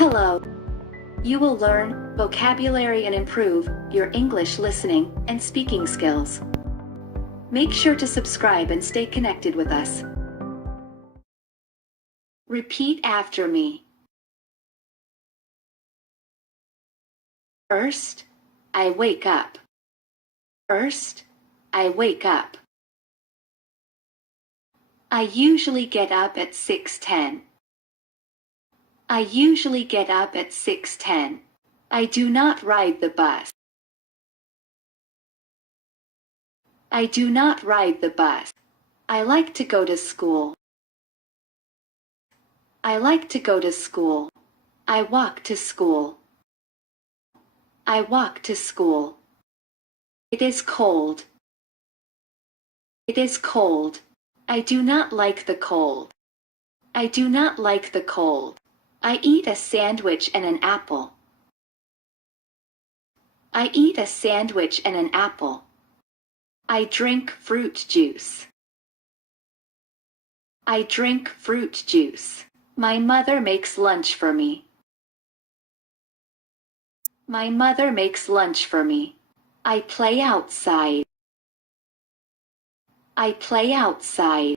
Hello. You will learn vocabulary and improve your English listening and speaking skills. Make sure to subscribe and stay connected with us. Repeat after me. First, I wake up. First, I wake up. I usually get up at 6:10. I usually get up at 6:10. I do not ride the bus. I do not ride the bus. I like to go to school. I like to go to school. I walk to school. I walk to school. It is cold. It is cold. I do not like the cold. I do not like the cold. I eat a sandwich and an apple. I eat a sandwich and an apple. I drink fruit juice. I drink fruit juice. My mother makes lunch for me. My mother makes lunch for me. I play outside. I play outside.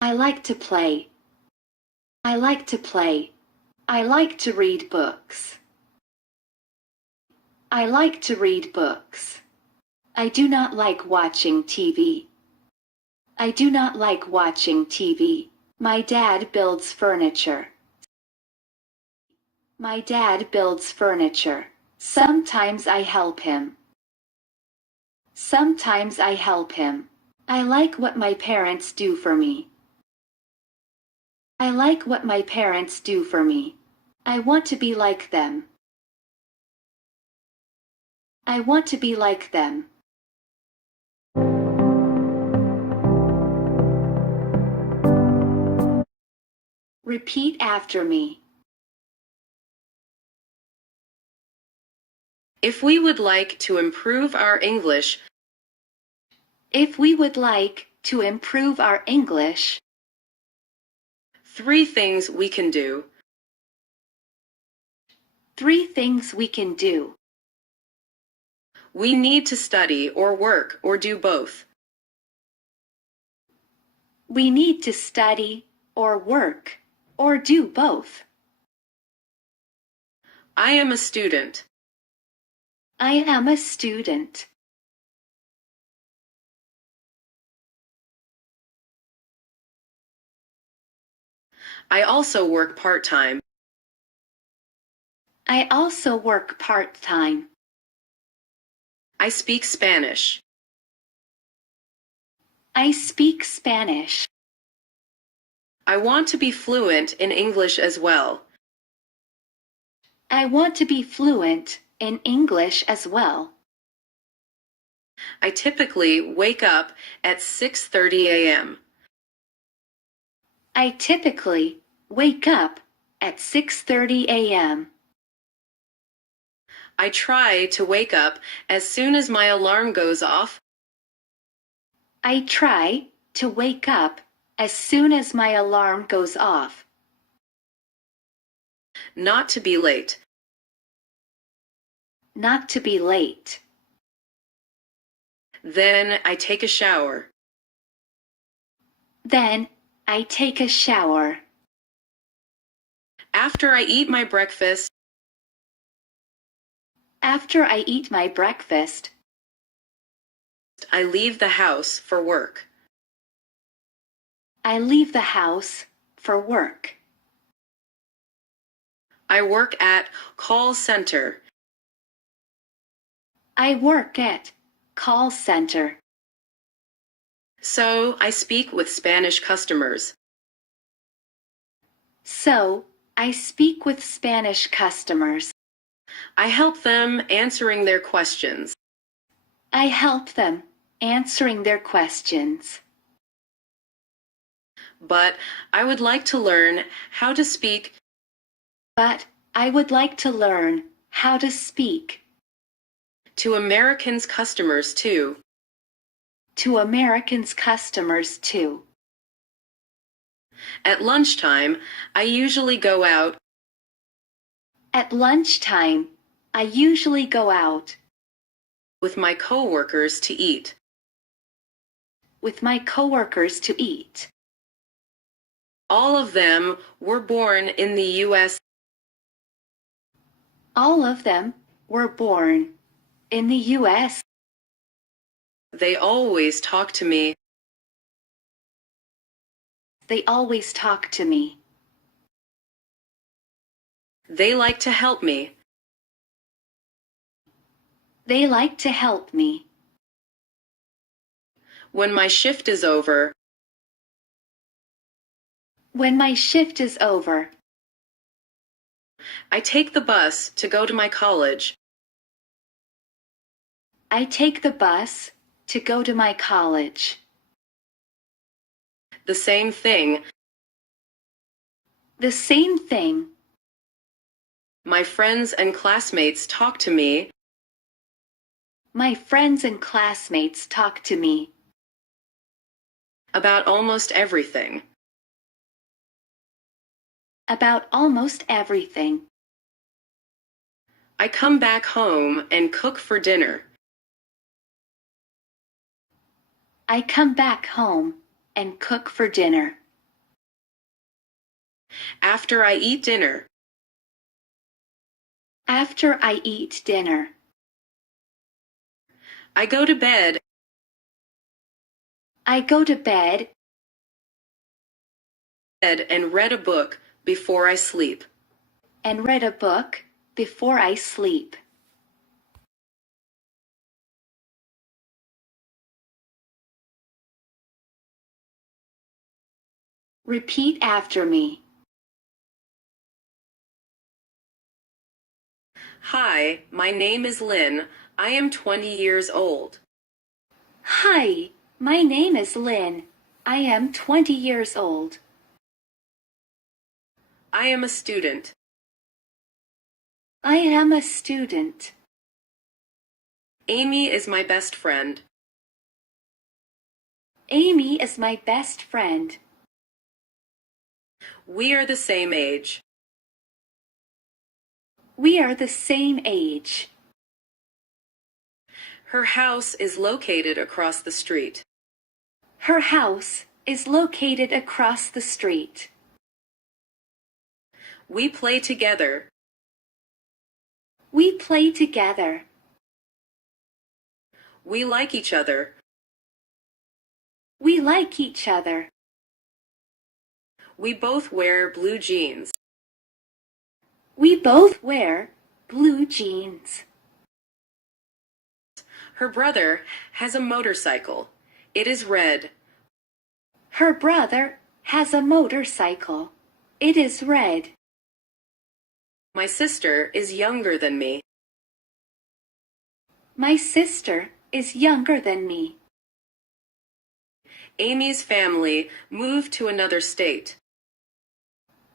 I like to play. I like to play. I like to read books. I like to read books. I do not like watching TV. I do not like watching TV. My dad builds furniture. My dad builds furniture. Sometimes I help him. Sometimes I help him. I like what my parents do for me. I like what my parents do for me. I want to be like them. I want to be like them. Repeat after me. If we would like to improve our English, If we would like to improve our English, 3 things we can do. 3 things we can do. We need to study or work or do both. We need to study or work or do both. I am a student. I am a student. I also work part-time. I also work part-time. I speak Spanish. I speak Spanish. I want to be fluent in English as well. I want to be fluent in English as well. I typically wake up at 6:30 a.m. I typically wake up at 6:30 a.m. I try to wake up as soon as my alarm goes off. I try to wake up as soon as my alarm goes off. Not to be late. Not to be late. Then I take a shower. Then I take a shower. After I eat my breakfast, After I eat my breakfast, I leave the house for work. I leave the house for work. I work at call center. I work at call center. So I speak with Spanish customers. So I speak with Spanish customers. I help them answering their questions. I help them answering their questions. But I would like to learn how to speak. But I would like to learn how to speak To Americans customers too. to Americans customers too. At lunchtime, I usually go out. At lunchtime, I usually go out with my coworkers to eat. with my coworkers to eat. All of them were born in the U.S. All of them were born in the U.S. They always talk to me. They always talk to me. They like to help me. They like to help me. When my shift is over, When my shift is over, I take the bus to go to my college. I take the bus to go to my college. The same thing. The same thing. My friends and classmates talk to me. My friends and classmates talk to me About almost everything. about almost everything. I come back home and cook for dinner. I come back home and cook for dinner. After I eat dinner, After I eat dinner, I go to bed. I go to bed And read a book before I sleep. and read a book before I sleep. Repeat after me. Hi, my name is Lynn. I am 20 years old. Hi, my name is Lynn. I am 20 years old. I am a student. I am a student. Amy is my best friend. Amy is my best friend. We are the same age. We are the same age. Her house is located across the street. Her house is located across the street. We play together. We play together. We like each other. We like each other. We both wear blue jeans. We both wear blue jeans. Her brother has a motorcycle. It is red. Her brother has a motorcycle. It is red. My sister is younger than me. My sister is younger than me. Amy's family moved to another state.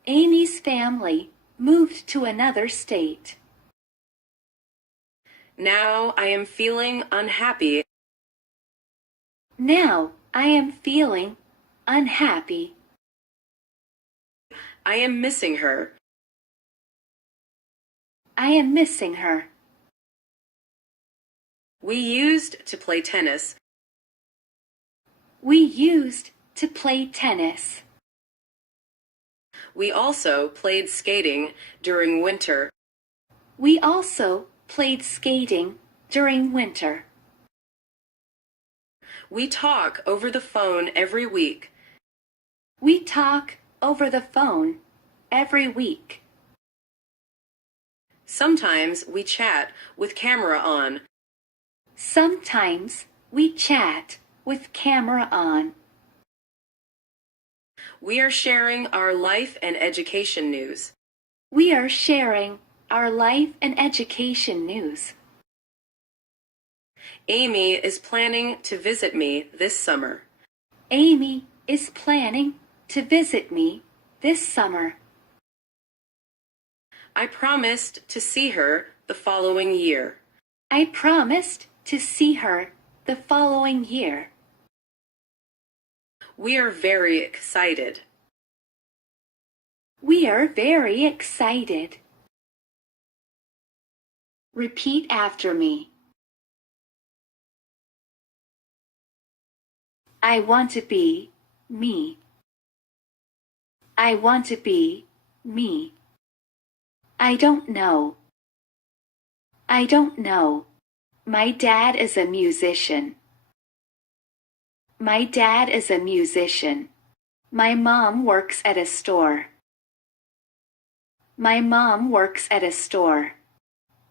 Amy's family moved to another state. Now I am feeling unhappy. Now I am feeling unhappy. I am missing her. I am missing her. We used to play tennis. We used to play tennis. We also played skating during winter. We also played skating during winter. We talk over the phone every week. We talk over the phone every week. Sometimes we chat with camera on. Sometimes we chat with camera on. We are sharing our life and education news. We are sharing our life and education news. Amy is planning to visit me this summer. Amy is planning to visit me this summer. I promised to see her the following year. I promised to see her the following year. We are very excited. We are very excited. Repeat after me. I want to be me. I want to be me. I don't know. I don't know. My dad is a musician. My dad is a musician. My mom works at a store. My mom works at a store.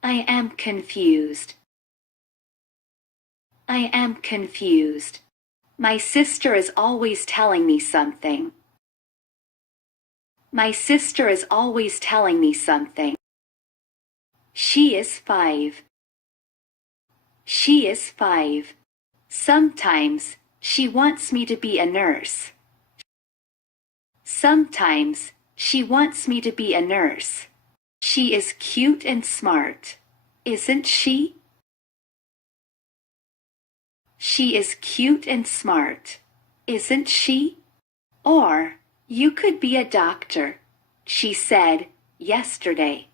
I am confused. I am confused. My sister is always telling me something. My sister is always telling me something. She is 5. She is 5. Sometimes she wants me to be a nurse. Sometimes she wants me to be a nurse. She is cute and smart, isn't she? She is cute and smart, isn't she? Or, you could be a doctor, she said yesterday.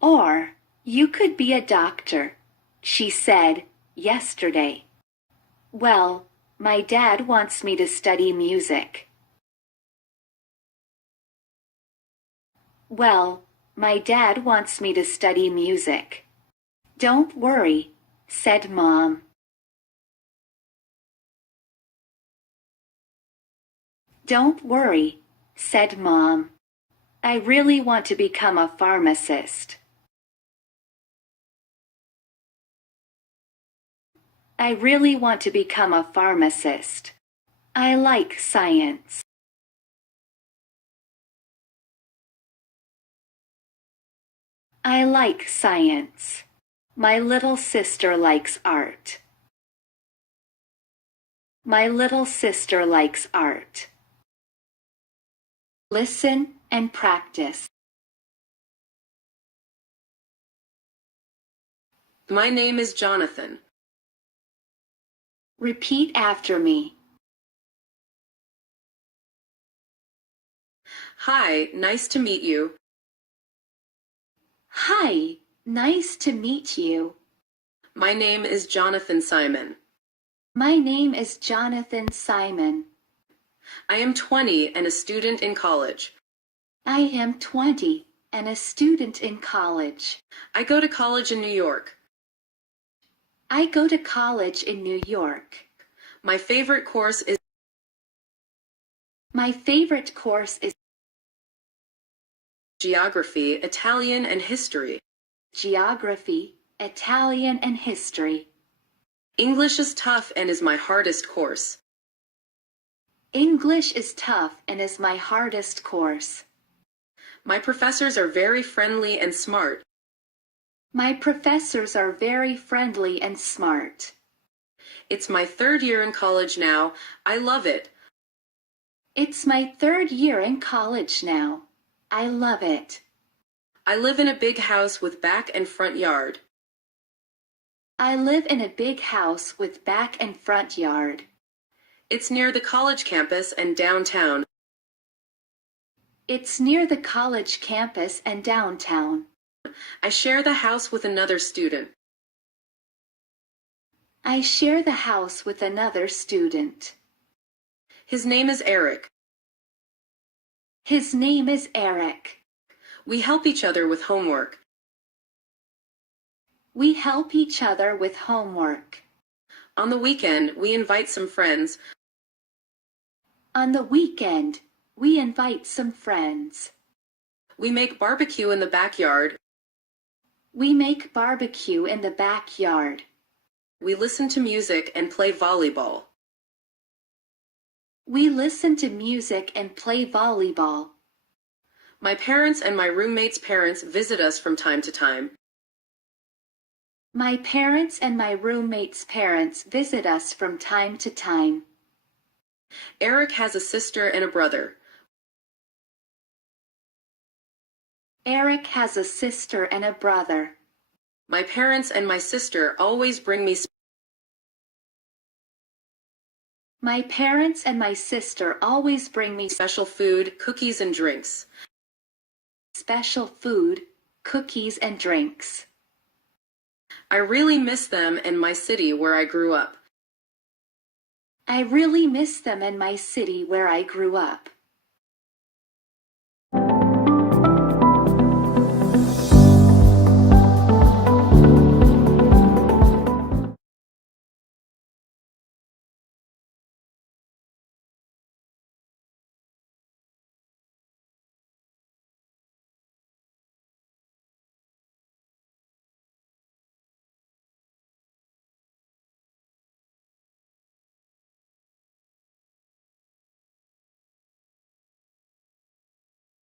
Or, you could be a doctor, she said yesterday. Well, my dad wants me to study music. Well, my dad wants me to study music. Don't worry, said Mom. Don't worry, said Mom. I really want to become a pharmacist. I really want to become a pharmacist. I like science. I like science. My little sister likes art. My little sister likes art. Listen and practice. My name is Jonathan. Repeat after me. Hi, nice to meet you. Hi, nice to meet you. My name is Jonathan Simon. My name is Jonathan Simon. I am 20 and a student in college. I am 20 and a student in college. I go to college in New York. I go to college in New York. My favorite course is geography, Italian, and history. Geography, Italian, and history. English is tough and is my hardest course. English is tough and is my hardest course. My professors are very friendly and smart. My professors are very friendly and smart. It's my 3rd year in college now. I love it. It's my 3rd year in college now. I love it. I live in a big house with back and front yard. I live in a big house with back and front yard. It's near the college campus and downtown. It's near the college campus and downtown. I share the house with another student. I share the house with another student. His name is Eric. His name is Eric. We help each other with homework. We help each other with homework. On the weekend, we invite some friends. On the weekend, we invite some friends. We make barbecue in the backyard. We make barbecue in the backyard. We listen to music and play volleyball. We listen to music and play volleyball. My parents and my roommate's parents visit us from time to time. My parents and my roommate's parents visit us from time to time. Eric has a sister and a brother. Eric has a sister and a brother. My parents and my sister always bring me My parents and my sister always bring me special food, cookies, and drinks. special food, cookies and drinks. I really miss them in my city where I grew up. I really miss them in my city where I grew up.